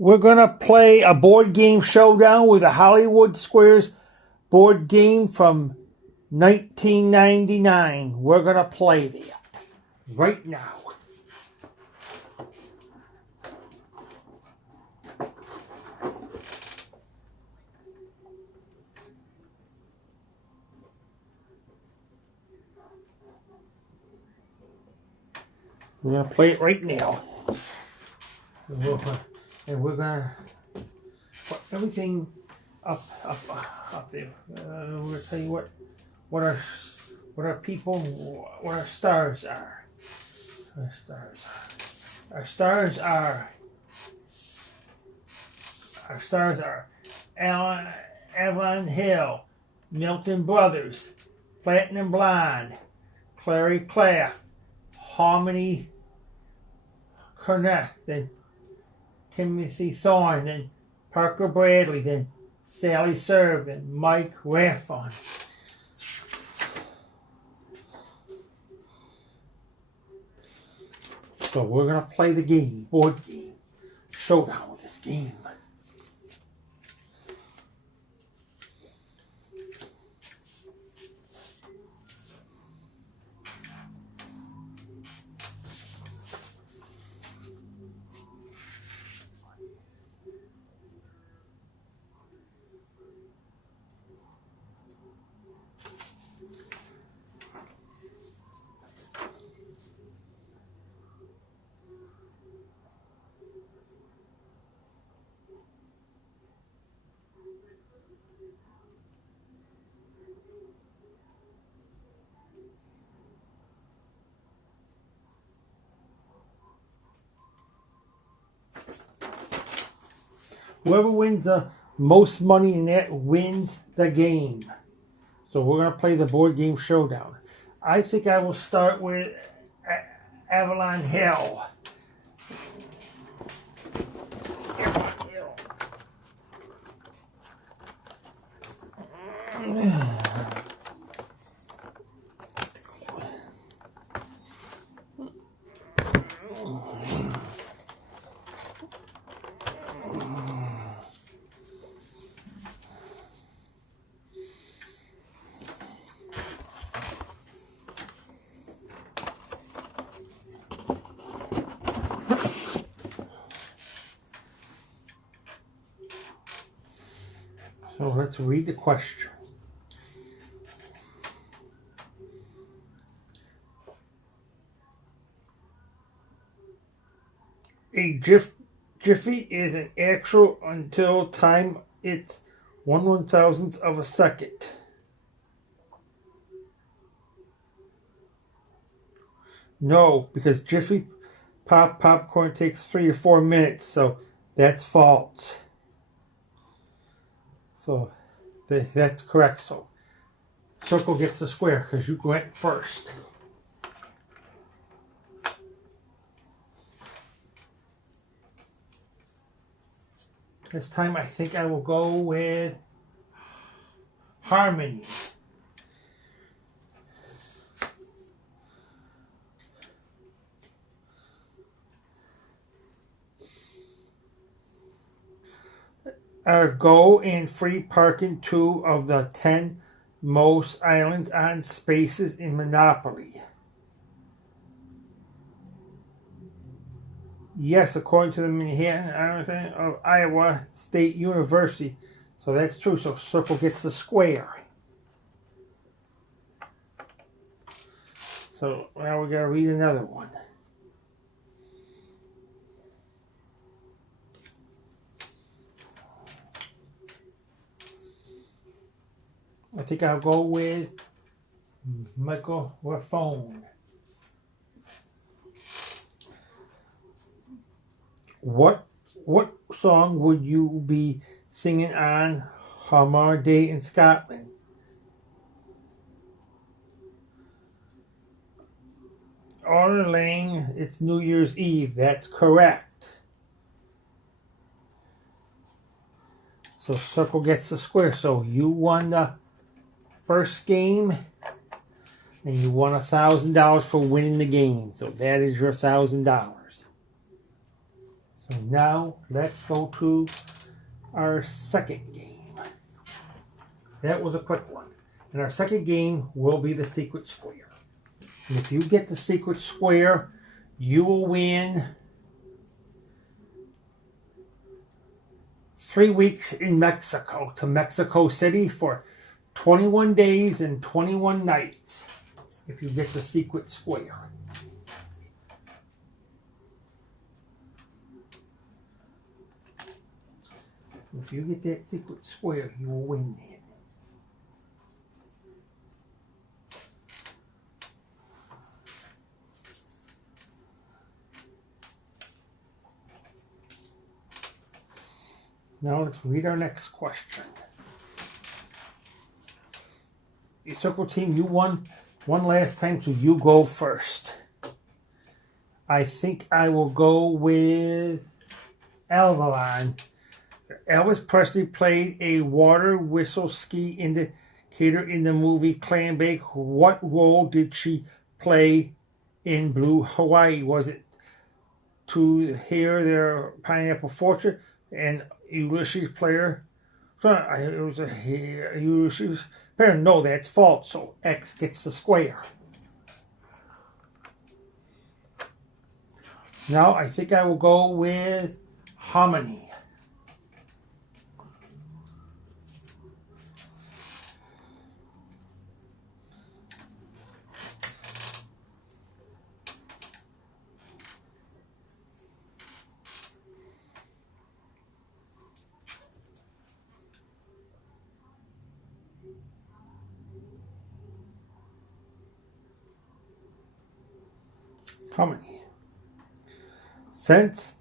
We're going to play a board game showdown with a Hollywood Squares board game from 1999. We're going to play there right now. We're going to play it right now. And we're going to put everything up there. We're going to tell you what our stars are. Our stars are Avalon Hill, Milton Brothers, Platinum Blonde, Clary Claff, Harmony Cornett, then Timothy Thorne, then Parker Bradley, then Sally Serve, and Mike Raffon. So we're going to play the game, board game, showdown with this game. Whoever wins the most money in that wins the game. So we're going to play the board game showdown. I think I will start with Avalon Hill. So let's read the question. A jiffy is an actual until time it's 1/1000th of a second. No, because Jiffy popcorn takes 3 to 4 minutes, so that's false. So that's correct. So circle gets a square because you went first. This time I think I will go with Harmony. Go and free parking 2 of the 10 most islands on spaces in Monopoly. Yes, according to the Manhattan of Iowa State University. So that's true. So circle gets the square. So now we got to read another one. I think I'll go with Michael Raffon. What song would you be singing on Hamar Day in Scotland? Order Lane, it's New Year's Eve. That's correct. So circle gets the square. So you won the first game, and you won $1,000 for winning the game. So that is your $1,000. So now let's go to our second game. That was a quick one. And our second game will be the secret square. And if you get the secret square, you will win 3 weeks in Mexico to Mexico City for 21 days and 21 nights if you get the secret square. If you get that secret square, you will win that. Now let's read our next question. The Circle Team, you won one last time, so you go first. I think I will go with Avalon. Elvis Presley played a water whistle ski indicator in the movie Clambake. What role did she play in Blue Hawaii? Was it to hear their pineapple fortune and Ulysses player? It was a Ulysses player. No, that's false. So X gets the square. Now I think I will go with Harmony. Harmony. Since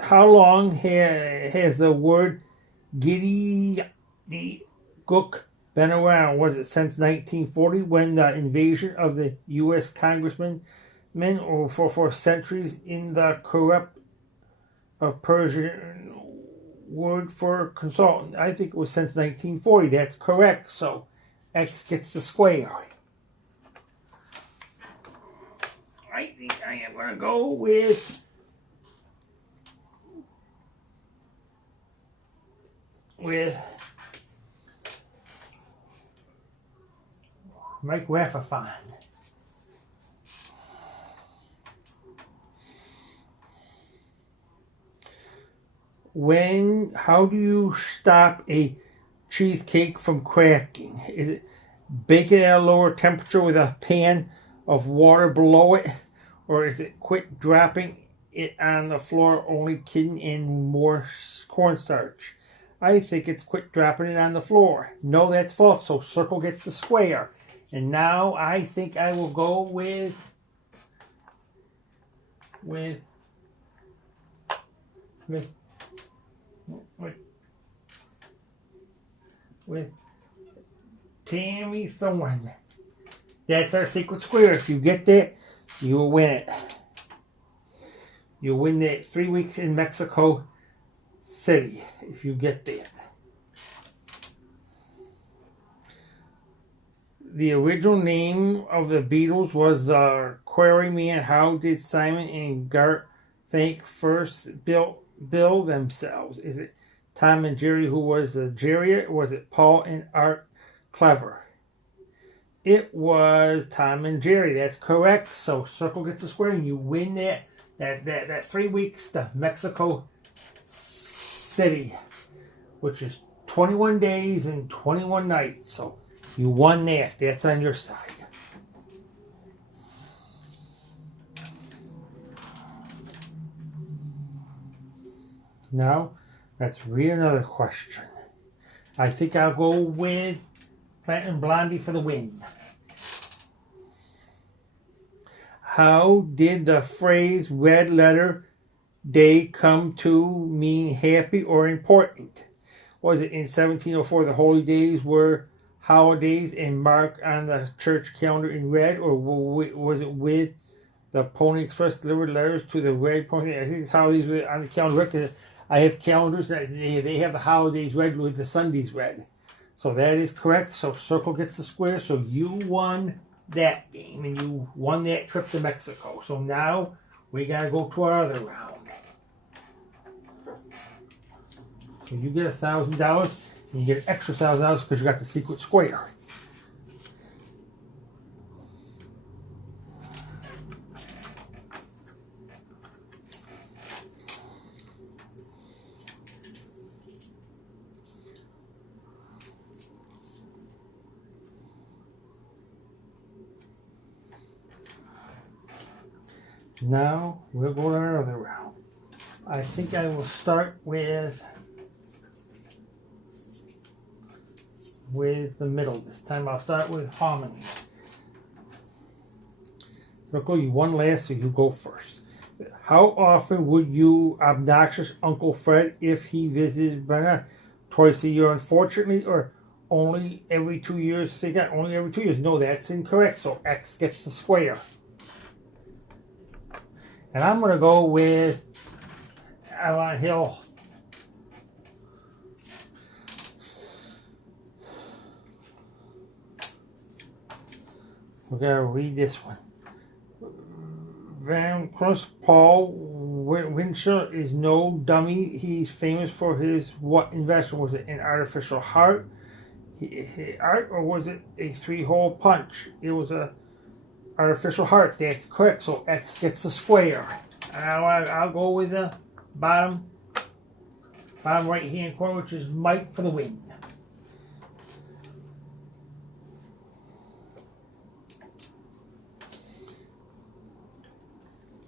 how long has the word Giddy Gook been around? Was it since 1940 when the invasion of the U.S. congressmen, or for centuries in the corrupt of Persian word for consultant? I think it was since 1940. That's correct. So X gets the square. I think I am going to go with Mike Raffafon. How do you stop a cheesecake from cracking? Is it bake it at a lower temperature with a pan of water below it? Or is it quit dropping it on the floor, only kidding, and more cornstarch? I think it's quit dropping it on the floor. No, that's false. So circle gets the square. And now I think I will go with Tammy Thorne. That's our secret square. If you get that, you will win it. You'll win that 3 weeks in Mexico City if you get that. The original name of the Beatles was the Quarrymen. How did Simon and Garfunkel first bill themselves? Is it Tom and Jerry who was the Jerry, or was it Paul and Art Clever? It was Tom and Jerry. That's correct. So circle gets the square, and you win that 3 weeks to Mexico City, which is 21 days and 21 nights. So you won that. That's on your side. Now let's read another question. I think I'll go with Platinum Blondie for the win. How did the phrase Red Letter Day come to mean happy or important? Was it in 1704 the holy days were holidays and marked on the church calendar in red, or was it with the Pony Express delivered letters to the red pony? I think it's holidays were on the calendar. I have calendars that they have the holidays red with the Sundays red. So that is correct. So circle gets the square. So you won that game, and you won that trip to Mexico. So now we got to go to our other round. So you get $1,000, and you get an extra $1,000 because you got the secret square. Now we'll go to another round. I think I will start with the middle. This time I'll start with harmony. Circle, you won last, so you go first. How often would you obnoxious Uncle Fred if he visited Bernard? Twice a year, unfortunately, or only every 2 years? Say that, only every 2 years. No, that's incorrect, so X gets the square. And I'm going to go with Alan Hill. We're going to read this one. Van Cross Paul Winchell is no dummy. He's famous for his what invention? Was it an artificial heart? Art, or was it a 3-hole punch? It was a artificial heart. That's correct. So X gets the square. I'll go with the bottom right hand corner, which is Mike for the win.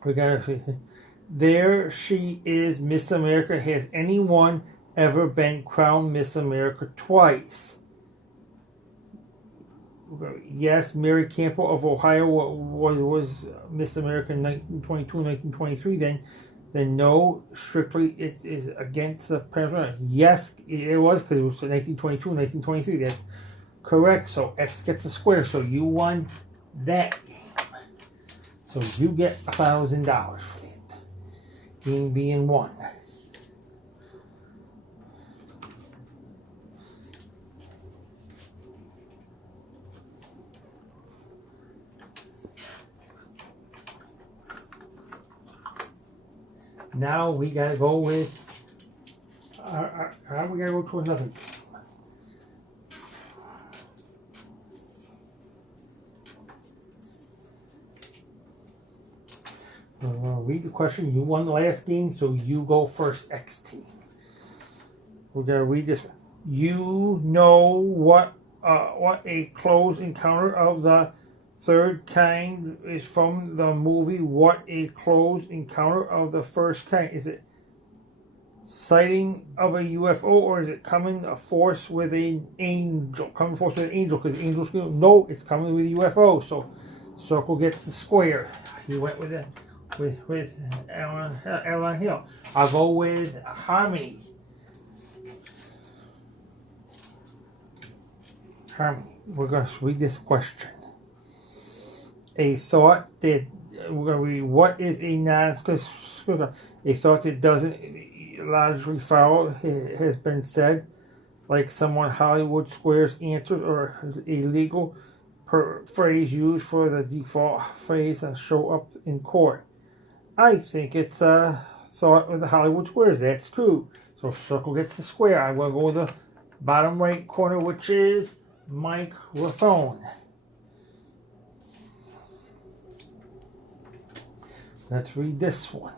We got there she is, Miss America. Has anyone ever been crowned Miss America twice? Yes, Mary Campbell of Ohio was Miss America in 1922, 1923. Then no, strictly it is against the president. Yes, it was, because it was 1922, 1923. That's correct. So X gets a square. So you won that game. So you get $1,000 for it. Game being won. Now we gotta go with. We gotta go to another game. Read the question. You won the last game, so you go first, X team. We're gonna read this one. You know what a close encounter of the third kind is from the movie What a Close Encounter of the First Kind. Is it sighting of a UFO, or is it coming force with an angel? Coming force with an angel, because angels no, it's coming with a UFO. So circle gets the square. He went with it. With Alan Hill. I'll go with Harmony. Harmony. We're going to read this question. A thought that we're going to read. What is a a thought that doesn't logically follow has been said, like someone Hollywood Squares answered, or a legal phrase used for the default phrase and show up in court. I think it's a thought with the Hollywood Squares. That's true. So circle gets the square. I will go with the bottom right corner, which is microphone. Let's read this one.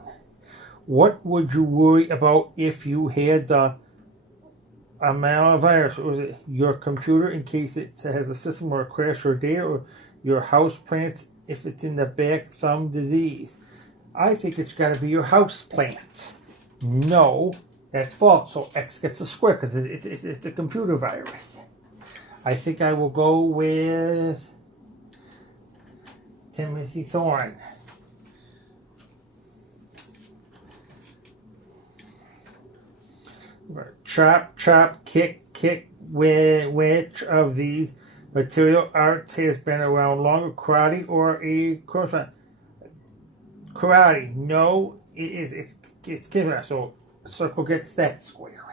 What would you worry about if you had a malvirus? Was it your computer in case it has a system or a crash or data, or your house plants if it's in the back, some disease? I think it's got to be your house plants. No, that's false. So X gets a square because it's a computer virus. I think I will go with Timothy Thorne. Chop, chop, kick, kick. Which of these material arts has been around longer, karate or a crossfit? Karate. No, it's so circle gets that square.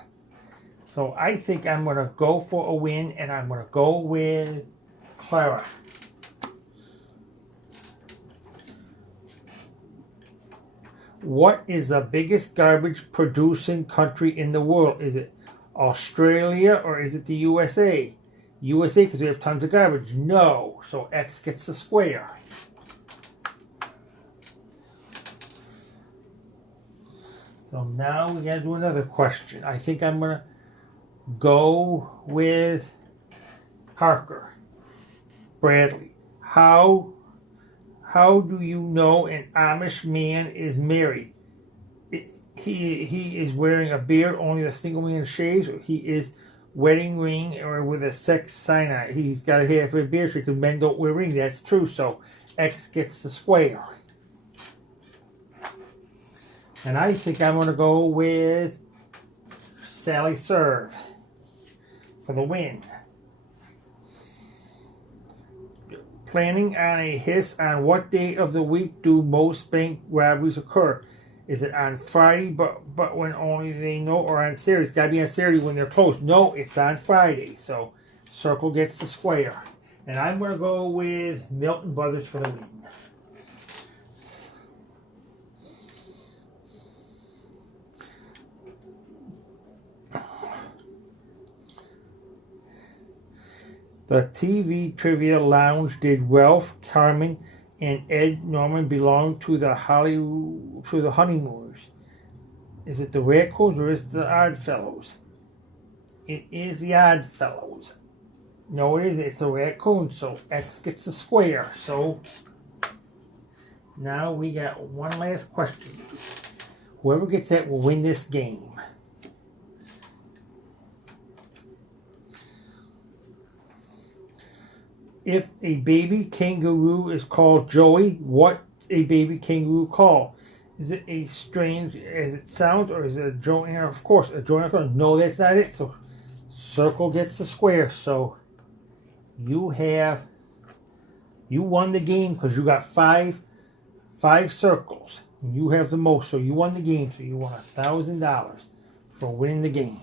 So I think I'm going to go for a win, and I'm going to go with Clara. What is the biggest garbage producing country in the world? Is it Australia, or is it the USA? USA, because we have tons of garbage. No. So X gets the square. So now we got to do another question. I think I'm going to go with Parker. Bradley. How do you know an Amish man is married? He is wearing a beard, only a single man shaves, or he is wedding ring or with a sex sign on it. He's got a half a beard because men don't wear rings. That's true. So X gets the square. And I think I'm going to go with Sally Serve for the win. Planning on a hiss, on what day of the week do most bank robberies occur? Is it on Friday, but when only they know, or on Saturday? It's got to be on Saturday when they're closed. No, it's on Friday. So circle gets the square. And I'm going to go with Milton Brothers for the win. The TV Trivia Lounge did Ralph, Carmen, and Ed Norman belong to the Honeymooners? Is it the Raccoons or is it the Odd Fellows? It is the Odd Fellows. No, it isn't. It's the Raccoons. So X gets the square. So now we got one last question. Whoever gets that will win this game. If a baby kangaroo is called Joey, what a baby kangaroo called? Is it a strange as it sounds, or is it a Joanna? Of course, a Joanna. No, that's not it. So circle gets the square. So you won the game because you got five circles. You have the most, so you won the game. So you won $1,000 for winning the game.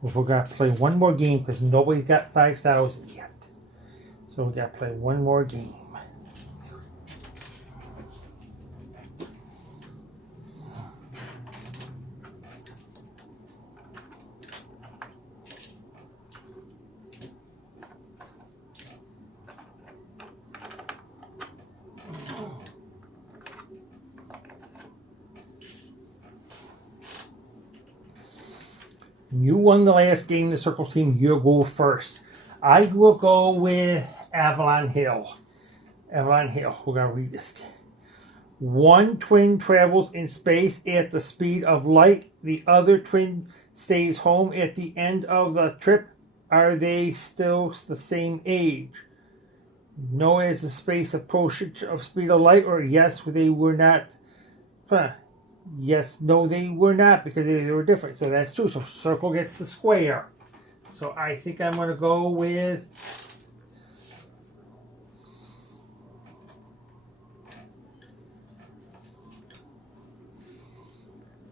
We're going to play one more game because nobody's got 5,000 yet. So we got to play one more game. You won the last game, the Circle team. You'll go first. I will go with Avalon Hill. Avalon Hill. We're going to read this. One twin travels in space at the speed of light. The other twin stays home at the end of the trip. Are they still the same age? No, as the space approach of speed of light, or yes, they were not. Yes, no, they were not because they were different. So that's true. So circle gets the square. So I think I'm going to go with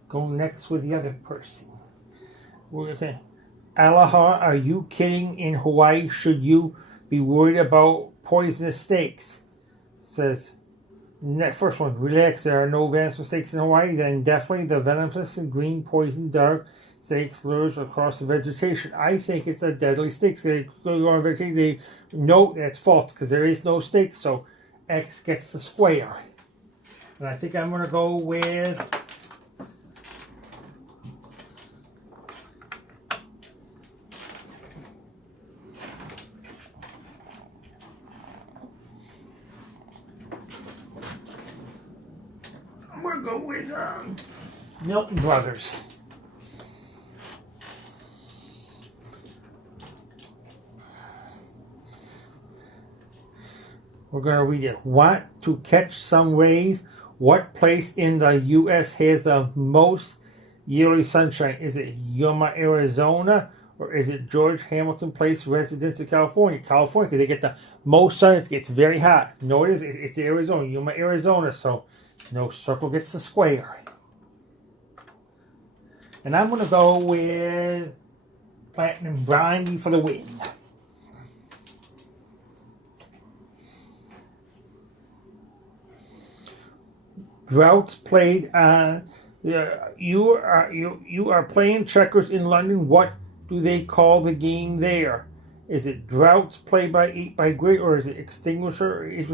go next with the other person. Okay. Aloha, are you kidding? In Hawaii, should you be worried about poisonous snakes? Says that first one, relax. There are no venomous snakes in Hawaii. Then definitely the venomous and green poison dark snakes lures across the vegetation. I think it's a deadly snake. They go on vegetation. No, that's false because there is no snake. So X gets the square. And I think I'm going to go with Milton Brothers. We're going to read it. Want to catch some rays? What place in the U.S. has the most yearly sunshine? Is it Yuma, Arizona? Or is it George Hamilton Place, residence of California? California, because they get the most sun. It gets very hot. No, it is. It's Arizona. Yuma, Arizona. So, no, circle gets the square. And I'm going to go with Platinum Brandy for the win. Droughts played on You are playing checkers in London. What do they call the game there? Is it Droughts played by 8 by Grid, or is it Extinguisher? It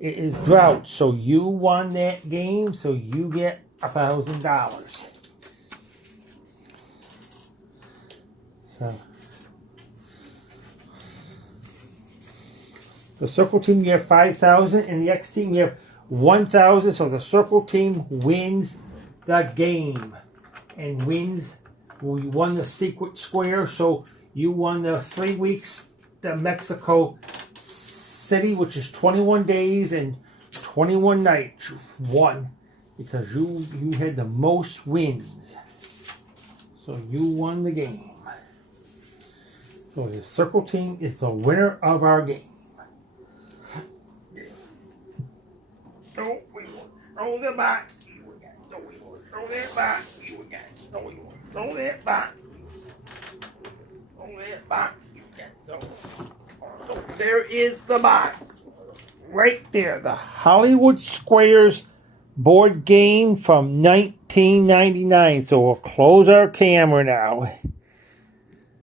is Drought. So you won that game, so you get $1,000. So the Circle team, you have 5,000, and the X team, you have 1,000. So the Circle team wins the game and wins. We won the secret square, so you won the 3 weeks to Mexico City, which is 21 days and 21 nights. You won because you had the most wins. So you won the game. So the Circle team is the winner of our game. No, we won't throw the back. No, we won't throw that back. No, we won't throw that back. Throw that back. So there is the box. Right there. The Hollywood Squares board game from 1999. So we'll close our camera now.